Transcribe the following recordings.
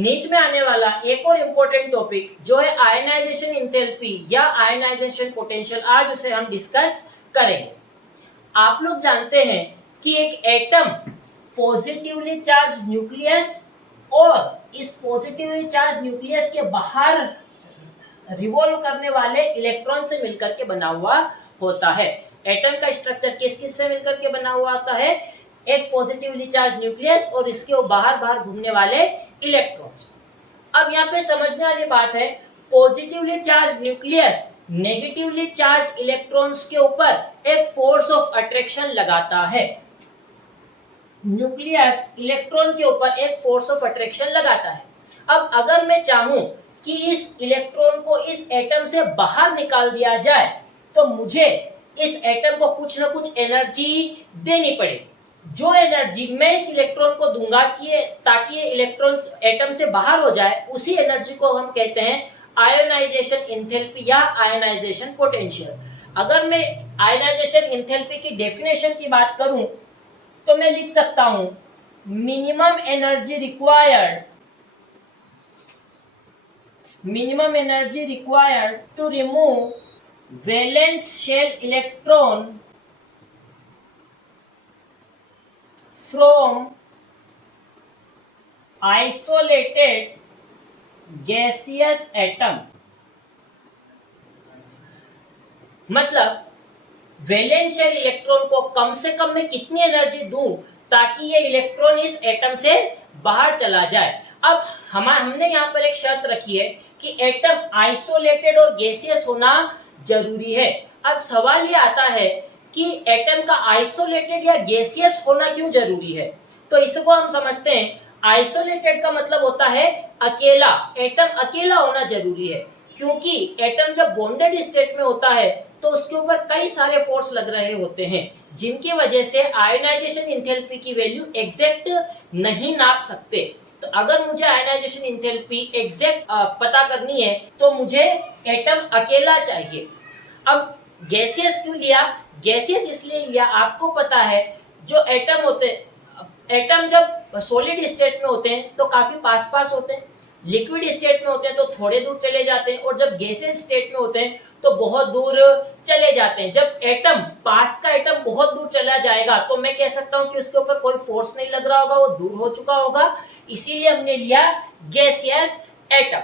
NEET में आने वाला एक और इम्पोर्टेंट टॉपिक जो है आयनाइजेशन इंथैल्पी या आयनाइजेशन पोटेंशियल, आज उसे हम डिस्कस करेंगे। आप लोग जानते हैं कि एक एटम पॉजिटिवली चार्ज न्यूक्लियस और इस पॉजिटिवली चार्ज न्यूक्लियस के बाहर रिवॉल्व करने वाले इलेक्ट्रॉन से मिलकर के बना हुआ होता है। एटम का स्ट्रक्चर किस किस से मिलकर के बना हुआ होता है? एक पॉजिटिवली चार्ज न्यूक्लियस और इसके बाहर बाहर घूमने वाले इलेक्ट्रॉन्स। अब यहाँ पे समझने वाली बात है, positively charge nucleus negatively charge electrons के ऊपर एक फोर्स ऑफ अट्रैक्शन लगाता है। न्यूक्लियस इलेक्ट्रॉन के ऊपर एक फोर्स ऑफ अट्रैक्शन लगाता है। अब अगर मैं चाहूं कि इस इलेक्ट्रॉन को इस एटम से बाहर निकाल दिया जाए तो मुझे इस एटम को कुछ ना कुछ एनर्जी देनी पड़ेगी। जो एनर्जी मैं इस इलेक्ट्रॉन को दूंगा कि ताकि ये इलेक्ट्रॉन एटम से बाहर हो जाए, उसी एनर्जी को हम कहते हैं आयोनाइजेशन इंथैल्पी या आयोनाइजेशन पोटेंशियल। अगर मैं आयोनाइजेशन इंथैल्पी की डेफिनेशन की बात करूं तो मैं लिख सकता हूं minimum energy required to remove valence shell electron from isolated gaseous atom। मतलब वैलेंस शेल इलेक्ट्रॉन को कम से कम मैं कितनी एनर्जी दूं ताकि ये इलेक्ट्रॉन इस एटम से बाहर चला जाए। अब हमने यहाँ पर एक शर्त रखी है कि एटम आइसोलेटेड और गैसियस होना जरूरी है। अब सवाल ये आता है कि एटम का आइसोलेटेड या गैसियस होना क्यों जरूरी है? तो इसको हम समझते हैं। आइसोलेटेड का मतलब होता है अकेला, एटम अकेला होना जरूरी है, क्योंकि एटम जब बॉन्डेड स्टेट में होता है तो उसके ऊपर कई सारे फोर्स लग रहे होते हैं, जिनकी वजह से आयोनाइजेशन इंथैल्पी की वैल्यू एग्जैक्ट नहीं नाप सकते। तो अगर मुझे आयोनाइजेशन इंथैल्पी एग्जैक्ट पता करनी है तो मुझे एटम अकेला चाहिए। अब गैसियस क्यों लिया? गैसियस इसलिए लिया, आपको पता है जो एटम होते हैं, एटम जब सॉलिड स्टेट में होते हैं तो काफी पास पास होते हैं, लिक्विड स्टेट में होते हैं तो थोड़े दूर चले जाते हैं, और जब गैसियस स्टेट में होते हैं तो बहुत दूर चले जाते हैं। जब एटम पास का एटम बहुत दूर चला जाएगा तो मैं कह सकता हूं कि उसके ऊपर कोई फोर्स नहीं लग रहा होगा, वो दूर हो चुका होगा, इसीलिए हमने लिया गैसियस एटम।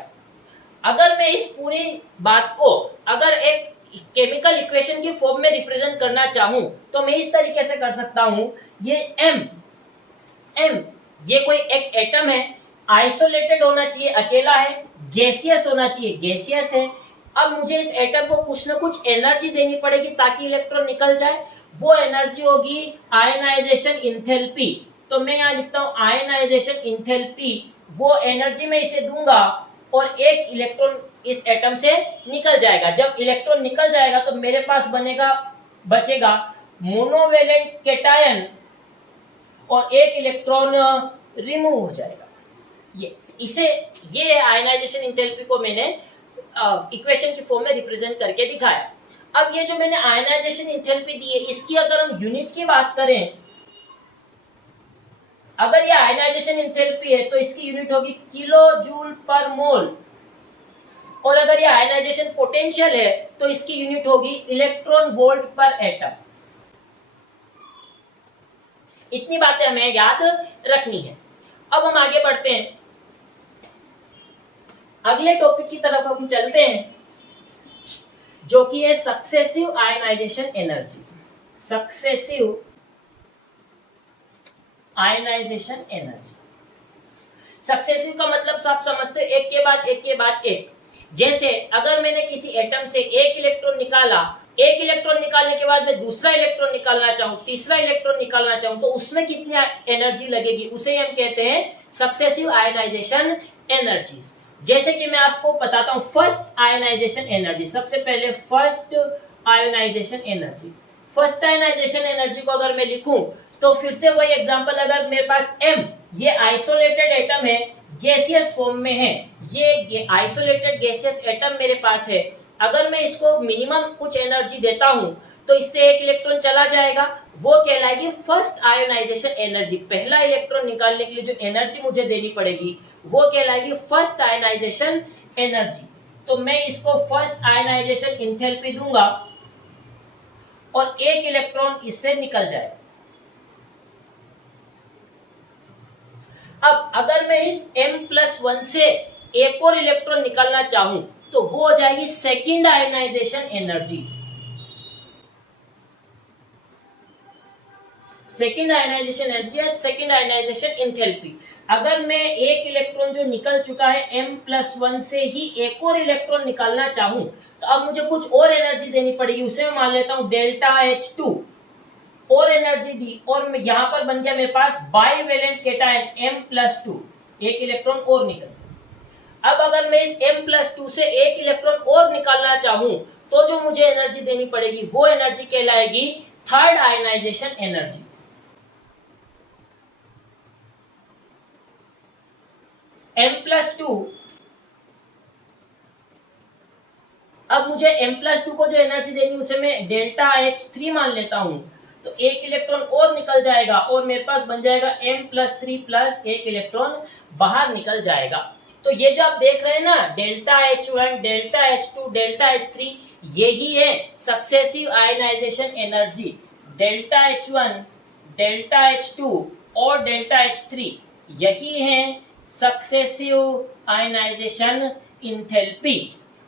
अगर मैं इस पूरी बात को अगर एक केमिकल इक्वेशन की फॉर्म में रिप्रेजेंट करना चाहूं तो मैं इस तरीके से कर सकता हूं। ये M ये कोई एक एटम है, आइसोलेटेड होना चाहिए, अकेला है, गैसियस होना चाहिए, गैसियस है। अब मुझे इस एटम को कुछ ना कुछ एनर्जी देनी पड़ेगी ताकि इलेक्ट्रॉन निकल जाए। वो एनर्जी होगी आयोनाइजेशन इंथैल्पी। तो मैं यहाँ लिखता हूँ आयोनाइजेशन इंथैल्पी। वो एनर्जी मैं इसे दूंगा और एक इलेक्ट्रॉन इस एटम से निकल जाएगा। जब इलेक्ट्रॉन निकल जाएगा तो मेरे पास बचेगा मोनोवेलेंट कैटायन और एक इलेक्ट्रॉन रिमूव हो जाएगा। ये आयोनाइजेशन इंथैल्पी को मैंने इक्वेशन की फॉर्म में रिप्रेजेंट करके दिखाया। अब ये जो मैंने आयोनाइजेशन इंथैल्पी दी है, इसकी अगर हम यूनिट की बात करें, अगर ये आयोनाइजेशन इंथैल्पी है तो इसकी यूनिट होगी किलो जूल पर मोल, और अगर ये आयोनाइजेशन पोटेंशियल है तो इसकी यूनिट होगी इलेक्ट्रॉन वोल्ट पर एटम। इतनी बातें हमें याद रखनी है। अब हम आगे बढ़ते हैं, अगले टॉपिक की तरफ हम चलते हैं, जो कि है successive ionization energy. Successive ionization energy. Successive का मतलब सब समझते हैं, एक के बाद एक। जैसे अगर मैंने किसी एटम से एक इलेक्ट्रॉन निकाला, एक इलेक्ट्रॉन निकालने के बाद मैं दूसरा इलेक्ट्रॉन निकालना चाहूँ, तीसरा इलेक्ट्रॉन निकालना चाहूँ, तो उसमें कितनी एनर्जी लगेगी, उसे हम कहते हैं सक्सेसिव आयोनाइजेशन एनर्जीज। जैसे कि मैं आपको बताता हूँ फर्स्ट आयोनाइजेशन एनर्जी। सबसे पहले first ionization energy. First ionization energy को अगर मैं लिखूं तो फिर से वही एग्जांपल, अगर मेरे पास M ये आइसोलेटेड एटम है, गैसियस फॉर्म में है, ये आइसोलेटेड गैसियस एटम मेरे पास है, अगर मैं इसको मिनिमम कुछ एनर्जी देता हूं तो इससे एक इलेक्ट्रॉन चला जाएगा, वो कहलाएगी फर्स्ट आयोनाइजेशन एनर्जी। पहला इलेक्ट्रॉन निकालने के लिए जो एनर्जी मुझे देनी पड़ेगी वो कहलाएगी फर्स्ट आयनाइजेशन एनर्जी। तो मैं इसको फर्स्ट आयनाइजेशन इंथैल्पी दूंगा और एक इलेक्ट्रॉन इससे निकल जाए। अब अगर मैं इस M+1 से एक और इलेक्ट्रॉन निकालना चाहूं तो वो हो जाएगी second ionization energy. Second ionization energy या सेकेंड आयनाइजेशन इंथैल्पी। अगर मैं एक इलेक्ट्रॉन जो निकल चुका है M+1 से ही एक और इलेक्ट्रॉन निकालना चाहूं तो अब मुझे कुछ और एनर्जी देनी पड़ेगी। उसे मैं मान लेता हूं ΔH2 और एनर्जी दी और मैं यहां पर बन गया मेरे पास बाइवेलेंट केटायन M+2, एक इलेक्ट्रॉन और निकल। अब अगर मैं इस M+2 से एक इलेक्ट्रॉन और निकालना चाहूं तो जो मुझे एनर्जी देनी पड़ेगी वो एनर्जी कहलाएगी थर्ड आयनाइजेशन एनर्जी। M+2, अब मुझे M+2 को जो एनर्जी देनी उसे मैं ΔH3 मान लेता हूं तो एक इलेक्ट्रॉन और निकल जाएगा और मेरे पास बन जाएगा M+3 प्लस एक इलेक्ट्रॉन बाहर निकल जाएगा। तो ये जो आप देख रहे हैं ना ΔH1, ΔH2, ΔH3, यही है successive ionization energy. ΔH1, ΔH2 और ΔH3 यही है सक्सेसिव आयनाइजेशन इंथैल्पी।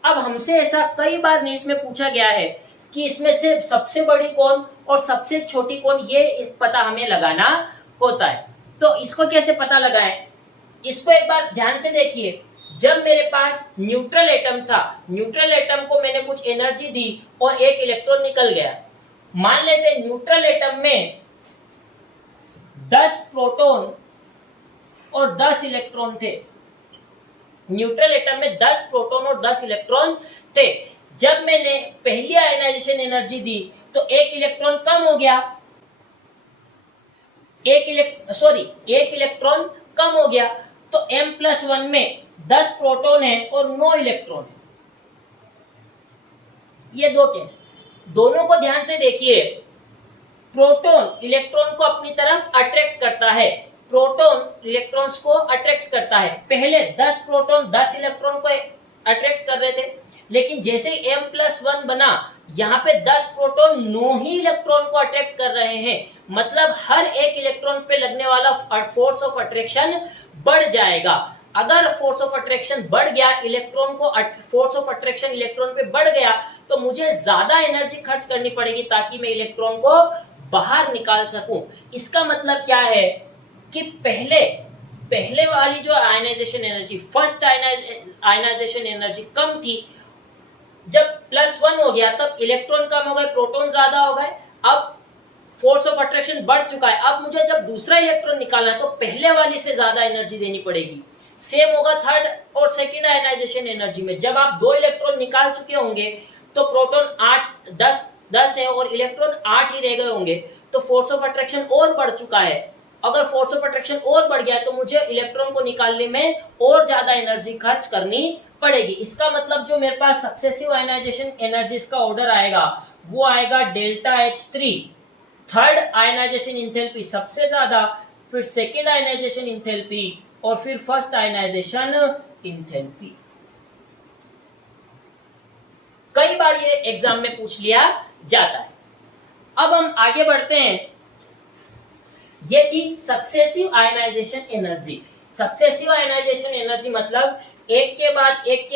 अब हमसे ऐसा कई बार नीट में पूछा गया है कि इसमें से सबसे बड़ी कौन और सबसे छोटी कौन, ये इस पता हमें लगाना होता है। तो इसको कैसे पता लगाएं, इसको एक बार ध्यान से देखिए। जब मेरे पास न्यूट्रल एटम था, न्यूट्रल एटम को मैंने कुछ एनर्जी दी और एक इलेक्ट्रॉन निकल गया। मान लेते हैं न्यूट्रल एटम में 10 प्रोटॉन और 10 इलेक्ट्रॉन थे। न्यूट्रल एटम में 10 प्रोटॉन और 10 इलेक्ट्रॉन थे। जब मैंने पहली आयनाइजेशन एनर्जी दी तो एक इलेक्ट्रॉन कम हो गया, एक इलेक्ट्रॉन कम हो गया। तो M+1 में 10 प्रोटॉन है और 9 इलेक्ट्रॉन है। ये दो केस, दोनों को ध्यान से देखिए। प्रोटॉन इलेक्ट्रॉन को अपनी तरफ अट्रैक्ट करता है, प्रोटॉन इलेक्ट्रॉन्स को अट्रैक्ट करता है। पहले 10 प्रोटॉन 10 इलेक्ट्रॉन को अट्रैक्ट कर रहे थे, लेकिन जैसे ही M+1 बना यहाँ पे 10 प्रोटॉन 9 ही इलेक्ट्रॉन को अट्रैक्ट कर रहे हैं। मतलब हर एक इलेक्ट्रॉन पे लगने वाला फोर्स ऑफ अट्रैक्शन बढ़ जाएगा। अगर फोर्स ऑफ अट्रैक्शन बढ़ गया, इलेक्ट्रॉन को फोर्स ऑफ अट्रैक्शन इलेक्ट्रॉन पे बढ़ गया तो मुझे ज्यादा एनर्जी खर्च करनी पड़ेगी ताकि मैं इलेक्ट्रॉन को बाहर निकाल सकूं। इसका मतलब क्या है कि पहले वाली जो ionization energy, first ionization energy कम थी। जब +1 हो गया तब इलेक्ट्रॉन कम हो गए, प्रोटॉन ज्यादा हो गए। अब फोर्स ऑफ अट्रैक्शन बढ़ चुका है। अब मुझे जब दूसरा इलेक्ट्रॉन निकालना है तो पहले वाली से ज्यादा एनर्जी देनी पड़ेगी। सेम होगा थर्ड और सेकेंड आयनाइजेशन एनर्जी में। जब आप 2 इलेक्ट्रॉन निकाल चुके होंगे तो प्रोटॉन 10 है और इलेक्ट्रॉन 8 ही रह गए होंगे, तो फोर्स ऑफ अट्रैक्शन और बढ़ चुका है। अगर फोर्स ऑफ अट्रैक्शन और बढ़ गया तो मुझे इलेक्ट्रॉन को निकालने में और ज्यादा एनर्जी खर्च करनी पड़ेगी। इसका मतलब जो मेरे पास सक्सेसिव आयनाइजेशन एनर्जीज का ऑर्डर आएगा वो आएगा ΔH3, थर्ड आयनाइजेशन इंथैल्पी सबसे ज्यादा, फिर सेकेंड आयनाइजेशन इंथैल्पी और फिर फर्स्ट आयनाइजेशन इंथैल्पी। कई बार ये एग्जाम में पूछ लिया जाता है। अब हम आगे बढ़ते हैं। ये थी successive ionization energy. Successive ionization energy मतलब एक के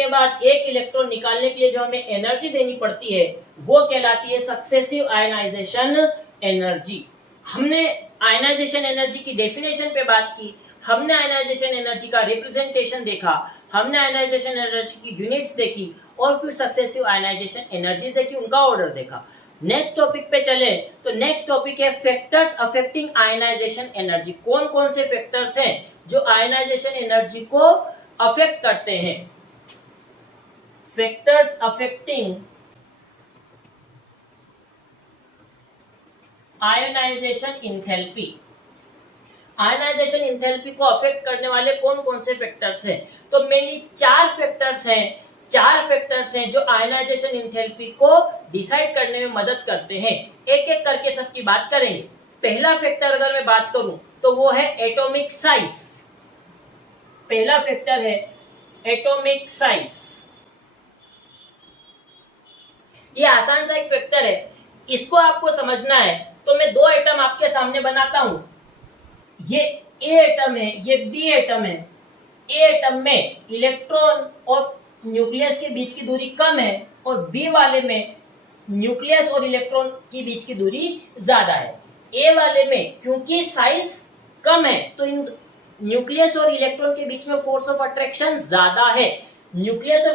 बाद एक इलेक्ट्रॉन निकालने के लिए जो हमें एनर्जी देनी पड़ती है वो कहलाती है सक्सेसिव आयनाइजेशन एनर्जी। हमने आयनाइजेशन एनर्जी की डेफिनेशन पे बात की, हमने आयनाइजेशन एनर्जी का रिप्रेजेंटेशन देखा, हमने आयनाइजेशन एनर्जी की यूनिट्स देखी और फिर सक्सेसिव आयनाइजेशन एनर्जीज देखी, उनका ऑर्डर देखा। नेक्स्ट टॉपिक पे चले तो नेक्स्ट टॉपिक है फैक्टर्स अफेक्टिंग आयनाइजेशन एनर्जी। कौन कौन से फैक्टर्स हैं जो आयनाइजेशन एनर्जी को अफेक्ट करते हैं। Factors affecting ionization enthalpy. Ionization enthalpy को अफेक्ट करने वाले कौन कौन से फैक्टर्स हैं, तो मेनली 4 फैक्टर्स हैं जो आयनाइजेशन इंथैल्पी को डिसाइड करने में मदद करते हैं। एक एक करके सबकी बात करेंगे। पहला फैक्टर अगर मैं बात करूं तो वो है एटॉमिक साइज। पहला फैक्टर है एटॉमिक साइज। ये आसान सा एक फैक्टर है, इसको आपको समझना है तो मैं दो एटम आपके सामने बनाता हूं। ये ए एटम है, ये बी एटम है। ए एटम में इलेक्ट्रॉन और न्यूक्लियस के बीच की दूरी कम है और बी वाले में न्यूक्लियस और इलेक्ट्रॉन के बीच की दूरी ज्यादा है। ए वाले में क्योंकि साइज कम है तो इन न्यूक्लियस और इलेक्ट्रॉन के बीच में फोर्स ऑफ अट्रैक्शन ज्यादा है। न्यूक्लियस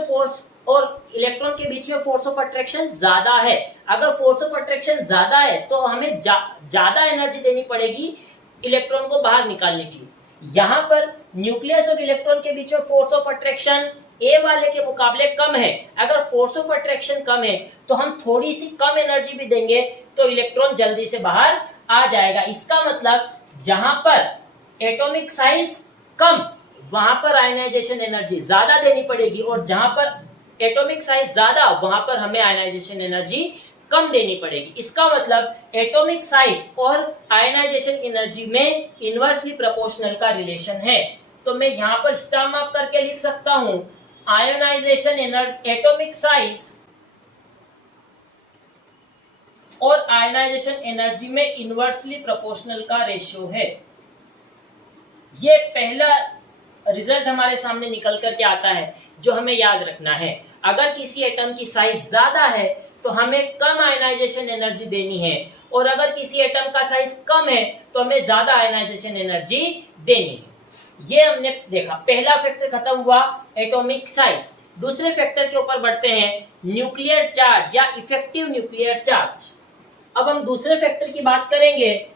और इलेक्ट्रॉन के बीच में फोर्स ऑफ अट्रैक्शन ज्यादा है। अगर फोर्स ऑफ अट्रैक्शन ज्यादा है तो हमें ज्यादा एनर्जी देनी पड़ेगी इलेक्ट्रॉन को बाहर निकालने के लिए। यहाँ पर न्यूक्लियस और इलेक्ट्रॉन के बीच में फोर्स ऑफ अट्रैक्शन ए वाले के मुकाबले कम है। अगर फोर्स ऑफ अट्रैक्शन कम है तो हम थोड़ी सी कम एनर्जी भी देंगे तो इलेक्ट्रॉन जल्दी से बाहर आ जाएगा। इसका मतलब जहां पर एटॉमिक साइज कम वहां पर आयनाइजेशन एनर्जी ज्यादा देनी पड़ेगी और जहां पर एटॉमिक साइज ज्यादा वहां पर हमें आयनाइजेशन एनर्जी कम देनी पड़ेगी। इसका मतलब एटॉमिक साइज और आयनाइजेशन एनर्जी में इनवर्सली प्रोपोर्शनल का रिलेशन है। तो मैं यहाँ पर स्टार मार्क करके लिख सकता हूं आयोनाइजेशन एनर्जी, एटॉमिक साइज और आयनाइजेशन एनर्जी में इनवर्सली प्रोपोर्शनल का रेशियो है। ये पहला रिजल्ट हमारे सामने निकल करके आता है जो हमें याद रखना है। अगर किसी एटम की साइज ज्यादा है तो हमें कम आयनाइजेशन एनर्जी देनी है और अगर किसी एटम का साइज कम है तो हमें ज्यादा आयनाइजेशन एनर्जी देनी है। ये हमने देखा, पहला फैक्टर खत्म हुआ एटॉमिक साइज। दूसरे फैक्टर के ऊपर बढ़ते हैं न्यूक्लियर चार्ज या इफेक्टिव न्यूक्लियर चार्ज। अब हम दूसरे फैक्टर की बात करेंगे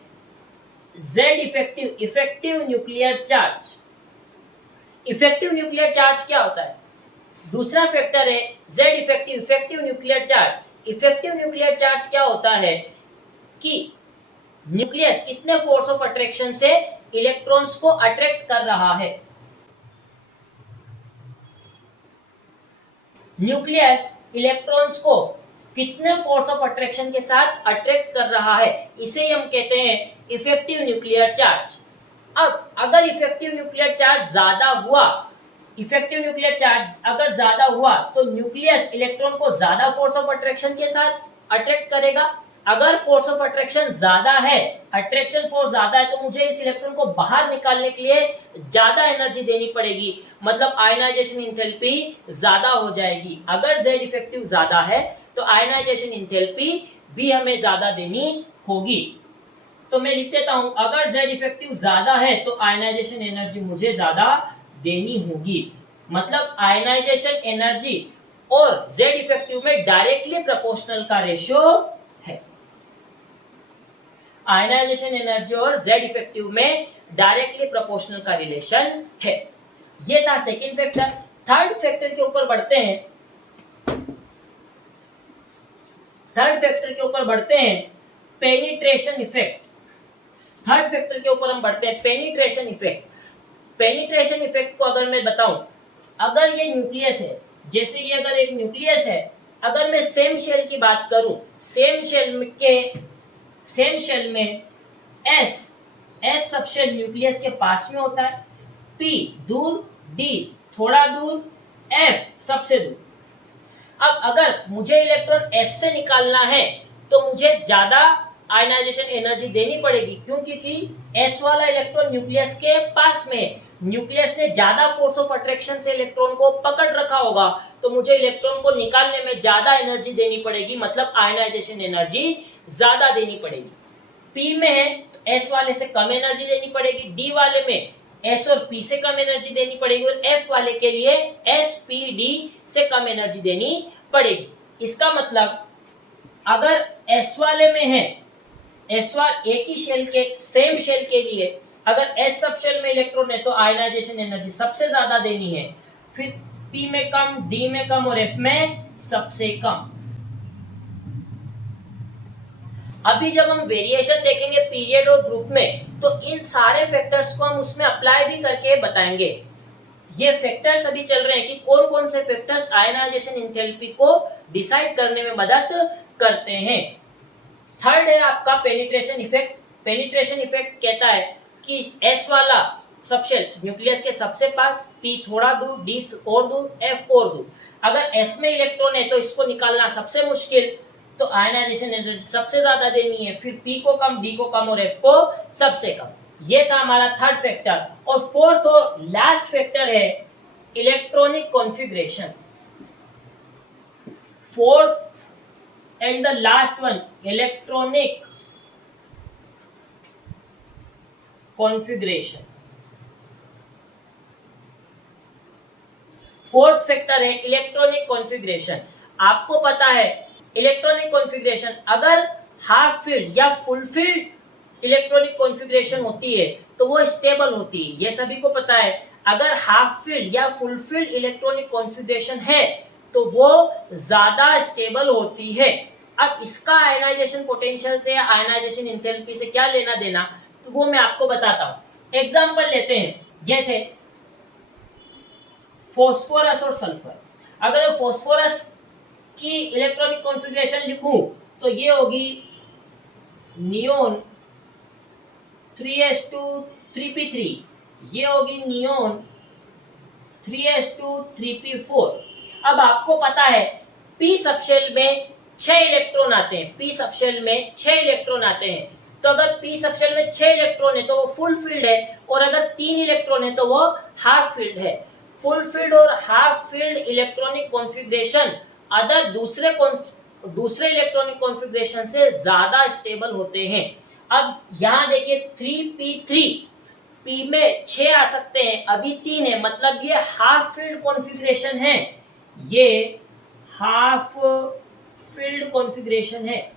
Z effective, effective nuclear charge. Effective nuclear charge क्या होता है? दूसरा फैक्टर है Z effective, effective nuclear charge. Effective nuclear charge क्या होता है कि न्यूक्लियस कितने फोर्स ऑफ अट्रैक्शन से इलेक्ट्रॉन्स को अट्रैक्ट कर रहा है। न्यूक्लियस इलेक्ट्रॉन्स को कितने फोर्स ऑफ अट्रैक्शन के साथ अट्रैक्ट कर रहा है, इसे हम कहते हैं इफेक्टिव न्यूक्लियर चार्ज। अब अगर इफेक्टिव न्यूक्लियर चार्ज ज्यादा हुआ, इफेक्टिव न्यूक्लियर चार्ज अगर ज्यादा हुआ तो न्यूक्लियस इलेक्ट्रॉन को ज्यादा फोर्स ऑफ अट्रैक्शन के साथ अट्रैक्ट करेगा। अगर फोर्स ऑफ अट्रैक्शन ज्यादा है, अट्रैक्शन फोर्स ज्यादा है, तो मुझे इस इलेक्ट्रॉन को बाहर निकालने के लिए ज्यादा एनर्जी देनी पड़ेगी, मतलब आयनाइजेशन एंथैल्पी ज्यादा हो जाएगी। अगर Z इफेक्टिव ज्यादा है तो आयनाइजेशन एंथैल्पी भी हमें ज्यादा देनी होगी। तो मैं लिख देता हूं, अगर Z इफेक्टिव ज्यादा है तो आयनाइजेशन एनर्जी मुझे ज्यादा देनी होगी। मतलब आयनाइजेशन एनर्जी और Z इफेक्टिव में डायरेक्टली प्रोपोर्शनल का रेशियो है। आयनाइजेशन एनर्जी और Z इफेक्टिव में डायरेक्टली प्रोपोर्शनल का रिलेशन है। ये था सेकंड फैक्टर। थर्ड फैक्टर के ऊपर बढ़ते हैं। थर्ड फैक्टर के ऊपर बढ़ते हैं पेनिट्रेशन इफेक्ट। थर्ड फैक्टर के ऊपर हम बढ़ते हैं पेनिट्रेशन इफेक्ट। पेनिट्रेशन इफेक्ट को अगर मैं बताऊं, अगर ये न्यूक्लियस है, जैसे ये अगर एक न्यूक्लियस है, अगर मैं सेम शेल की बात करूं, सेम शेल में S सबशेल न्यूक्लियस के पास में होता है, P दूर, D थोड़ा दूर, F सबसे दूर। अब अगर मुझे इलेक्ट्रॉन S से निकालना है तो मुझे ज्यादा आयनाइजेशन एनर्जी देनी पड़ेगी, क्योंकि S वाला इलेक्ट्रॉन न्यूक्लियस के पास में, न्यूक्लियस ने ज्यादा फोर्स ऑफ अट्रैक्शन से इलेक्ट्रॉन को पकड़ रखा होगा, तो मुझे इलेक्ट्रॉन को निकालने में ज्यादा एनर्जी देनी पड़ेगी, मतलब आयनाइजेशन एनर्जी ज्यादा देनी पड़ेगी। P में है तो S वाले से कम एनर्जी देनी पड़ेगी, D वाले में S और P से कम एनर्जी देनी पड़ेगी और F वाले के लिए S P D से कम एनर्जी देनी पड़ेगी। इसका मतलब अगर S वाले में है, S वाले एक ही शेल के, सेम शेल के लिए अगर S सब शेल में इलेक्ट्रॉन है तो आयनाइजेशन एनर्जी सबसे ज्यादा देनी है, फिर P में कम, D में कम और F में सबसे कम। अभी जब हम वेरिएशन देखेंगे पीरियड और ग्रुप में तो इन सारे फैक्टर्स को हम उसमें अप्लाई भी करके बताएंगे। ये फैक्टर्स अभी चल रहे हैं कि कौन कौन से फैक्टर्स आयनाइजेशन एंथैल्पी को डिसाइड करने में मदद करते हैं। थर्ड है आपका पेनिट्रेशन इफेक्ट। पेनिट्रेशन इफेक्ट कहता है कि S वाला सबशेल न्यूक्लियस के सबसे पास, p थोड़ा दूर, d और दूर, f और दूर। अगर s में इलेक्ट्रॉन है तो इसको निकालना सबसे मुश्किल, तो आयनाइजेशन एनर्जी सबसे ज्यादा देनी है, फिर p को कम, d को कम और f को सबसे कम। ये था हमारा थर्ड फैक्टर। और फोर्थ और लास्ट फैक्टर है electronic configuration. Fourth and the last one, electronic configuration. Fourth factor है इलेक्ट्रॉनिक कॉन्फ़िगरेशन। आपको पता है इलेक्ट्रॉनिक कॉन्फ़िगरेशन अगर हाफ फील्ड या फुल फील्ड इलेक्ट्रॉनिक कॉन्फ़िगरेशन होती है तो वो स्टेबल होती है, ये सभी को पता है। अगर हाफ फील्ड या फुल फील्ड इलेक्ट्रॉनिक कॉन्फ़िगरेशन है तो वो ज्यादा स्टेबल होती है। अब इसका आयनाइजेशन पोटेंशियल से या आयनाइजेशन इंथैल्पी से क्या लेना देना, तो वो मैं आपको बताता हूं। एग्जांपल लेते हैं, जैसे फॉस्फोरस और सल्फर। अगर फॉस्फोरस की इलेक्ट्रॉनिक कॉन्फ़िगरेशन लिखूं तो ये होगी नियोन 3s2 3p3, ये होगी नियोन 3s2 3p4। अब आपको पता है p सबशेल में 6 इलेक्ट्रॉन आते हैं, p सबशेल में 6 इलेक्ट्रॉन आते हैं। तो अगर p सबशेल में 6 इलेक्ट्रॉन है तो वो फुल फील्ड है, और अगर 3 इलेक्ट्रॉन है तो वो हाफ फील्ड है। फुल फील्ड और half field electronic configuration other दूसरे इलेक्ट्रॉनिक कॉन्फ़िगरेशन से ज्यादा स्टेबल होते हैं। अब यहाँ देखिए 3p3, p में 6 आ सकते हैं, अभी 3 है, मतलब ये हाफ फील्ड कॉन्फ़िगरेशन है, ये हाफ फील्ड कॉन्फ़िगरेशन है।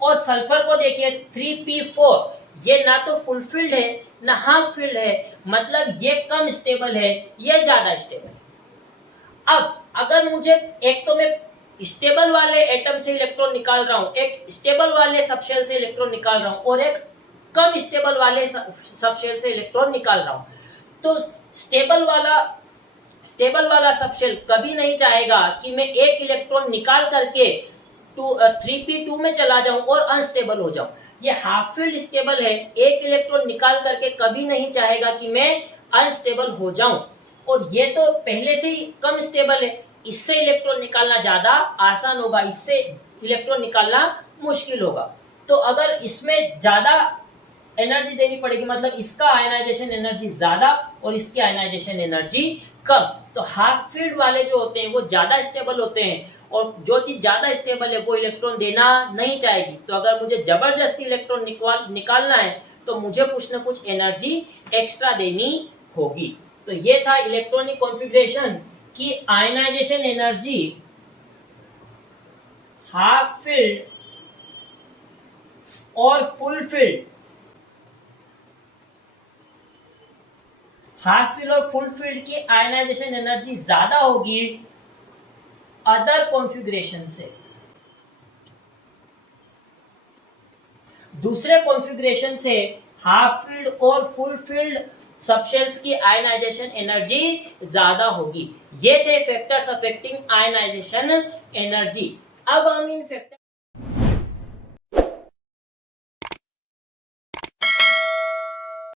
और सल्फर को देखिए 3p4, ये ना तो फुल फील्ड है ना हाफ फील्ड है, मतलब ये कम स्टेबल है, ये ज्यादा स्टेबल है। अब अगर मुझे एक तो मैं स्टेबल वाले एटम से इलेक्ट्रॉन निकाल रहा हूं, एक स्टेबल वाले सबशेल से इलेक्ट्रॉन निकाल रहा हूं, और एक कम स्टेबल वाले सबशेल से इलेक्ट्रॉन निकाल रहा हूं, तो स्टेबल वाला सबशेल कभी नहीं चाहेगा कि मैं एक इलेक्ट्रॉन निकाल करके 3p2 में चला जाऊं और अनस्टेबल हो जाऊं। ये हाफ फील्ड स्टेबल है, एक इलेक्ट्रॉन निकाल करके कभी नहीं चाहेगा कि मैं अनस्टेबल हो जाऊं। और ये तो पहले से ही कम स्टेबल है, इससे इलेक्ट्रॉन निकालना ज्यादा आसान होगा, इससे इलेक्ट्रॉन निकालना मुश्किल होगा। तो अगर इसमें ज्यादा एनर्जी देनी पड़ेगी, मतलब इसका आयनाइजेशन एनर्जी ज्यादा और इसकी आयनाइजेशन एनर्जी कम, तो हाफ फील्ड वाले जो होते हैं वो ज्यादा स्टेबल होते हैं, और जो चीज ज्यादा स्टेबल है वो इलेक्ट्रॉन देना नहीं चाहेगी। तो अगर मुझे जबरदस्ती इलेक्ट्रॉन निकालना है तो मुझे कुछ ना कुछ एनर्जी एक्स्ट्रा देनी होगी। तो ये था इलेक्ट्रॉनिक कॉन्फ़िगरेशन की आयनाइजेशन एनर्जी हाफ फील्ड और फुल फील्ड, हाफ फील्ड और फुल फील्ड की आयनाइजेशन एनर्जी ज्यादा होगी अदर कॉन्फ़िगरेशन से। दूसरे कॉन्फ़िगरेशन से हाफ फील्ड और फुल फील्ड सबशेल्स की आयनाइजेशन एनर्जी ज्यादा होगी। ये थे फैक्टर्स अफेक्टिंग आयनाइजेशन एनर्जी। अब हम इन फैक्टर